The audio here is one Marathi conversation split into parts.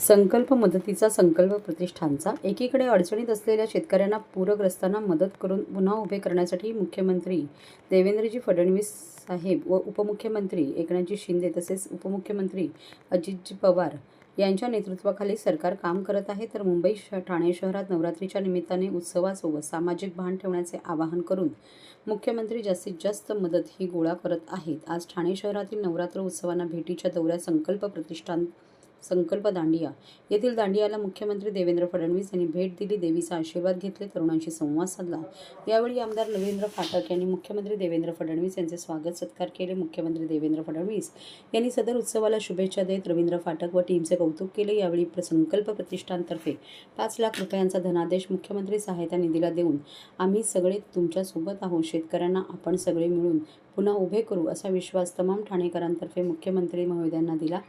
संकल्प मदतीचा संकल्प प्रतिष्ठानचा. एकीकडे अडचणीत असलेल्या शेतकऱ्यांना पूरग्रस्तांना मदत करून पुन्हा उभे करण्यासाठी मुख्यमंत्री देवेंद्रजी फडणवीस साहेब व उपमुख्यमंत्री एकनाथजी शिंदे तसेच उपमुख्यमंत्री अजितजी पवार यांच्या नेतृत्वाखाली सरकार काम करत आहे. तर मुंबई श ठाणे शहरात नवरात्रीच्या निमित्ताने उत्सवासोबत सामाजिक भान ठेवण्याचे आवाहन करून मुख्यमंत्री जास्तीत जास्त मदत ही गोळा करत आहेत. आज ठाणे शहरातील नवरात्र उत्सवांना भेटीच्या दौऱ्यात संकल्प प्रतिष्ठान संकल्प दांडिया येथील दांडियाला मुख्यमंत्री देवेंद्र फडणवीस यांनी भेट दिली. देवीचा आशीर्वाद घेतले. तरुणांशी संवाद साधला. यावेळी आमदार रवींद्र फाटक यांनी मुख्यमंत्री देवेंद्र फडणवीस यांचे स्वागत सत्कार केले. मुख्यमंत्री देवेंद्र फडणवीस यांनी सदर उत्सवाला शुभेच्छा देत रवींद्र फाटक व टीमचे कौतुक केले. यावेळी संकल्प प्रतिष्ठानतर्फे पाच लाख रुपयांचा धनादेश मुख्यमंत्री सहायता निधीला देऊन आम्ही सगळे तुमच्यासोबत आहोत. शेतकऱ्यांना आपण सगळे मिळून पुन्हा उभे करू असा विश्वास तमाम ठाणेकरांतर्फे मुख्यमंत्री महोदयांना दिला.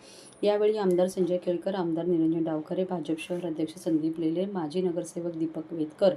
यावेळी आमदार संजय केळकर आमदार निरंजन डावखरे भाजप शहर अध्यक्ष संदीप लेले माजी नगरसेवक दीपक वेदकर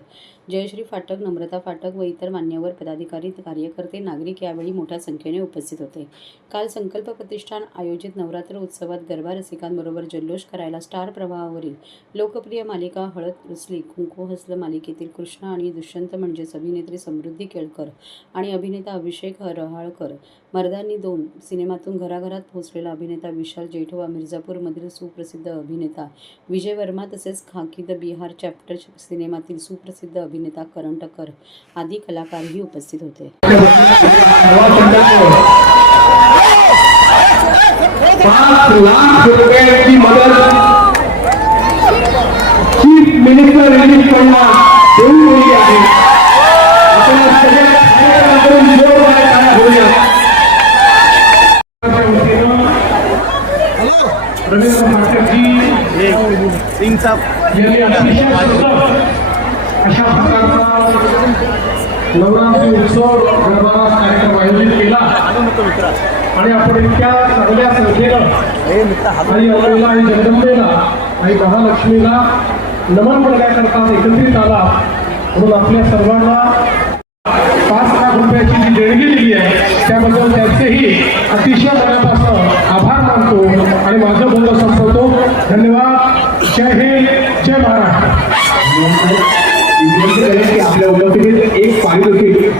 जयश्री फाटक नम्रता फाटक व इतर मान्यवर पदाधिकारी कार्यकर्ते नागरिक यावेळी मोठ्या संख्येने उपस्थित होते. काल संकल्प प्रतिष्ठान आयोजित नवरात्र उत्सवात गरबा रसिकांबरोबर जल्लोष करायला स्टार प्रवाहावरील लोकप्रिय मालिका हळद रुसली कुंकू हसलं मालिकेतील कृष्णा आणि दुष्यंत म्हणजेच अभिनेत्री समृद्धी केळकर आणि अभिनेता अभिषेक रहाळकर. मर्दानी दोन सिनेमातून घराघरात पोहोचलेला अभिनेता विशाल जेठवा मिर्झापूरमधील सुप्रसिद्ध अभिनेता. विजय वर्मा तसेच खाकी द बिहार चॅप्टर सिनेमातील सुप्रसिद्ध अभिनेता करण टकर आदी कलाकारही उपस्थित होते. चीफ मिनिस्टर रिलीफ कडनं देऊ दिली आहे आपल्या सगळ्या रवींद्र अतिशय सुंदर अशा प्रकारचा नवरात्री उत्सव गरबा कार्यक्रम आयोजित केला. आणि आपण इतक्या चांगल्या संख्येनं हे आई अवळीला आणि जगदंबेला आई महालक्ष्मीला नमन करण्याकरता एकत्रित आला म्हणून आपल्या सर्वांना पाच लाख रुपयाची जी देणगी दिली आहे त्याबद्दल त्यांचेही अतिशय मनापासून आभार मानतो. आणि माझं बोलणं संपवतो धन्यवाद. जय हिंद. जय महाराष्ट्र. आपल्या उपस्थितीत एक पारितोषिक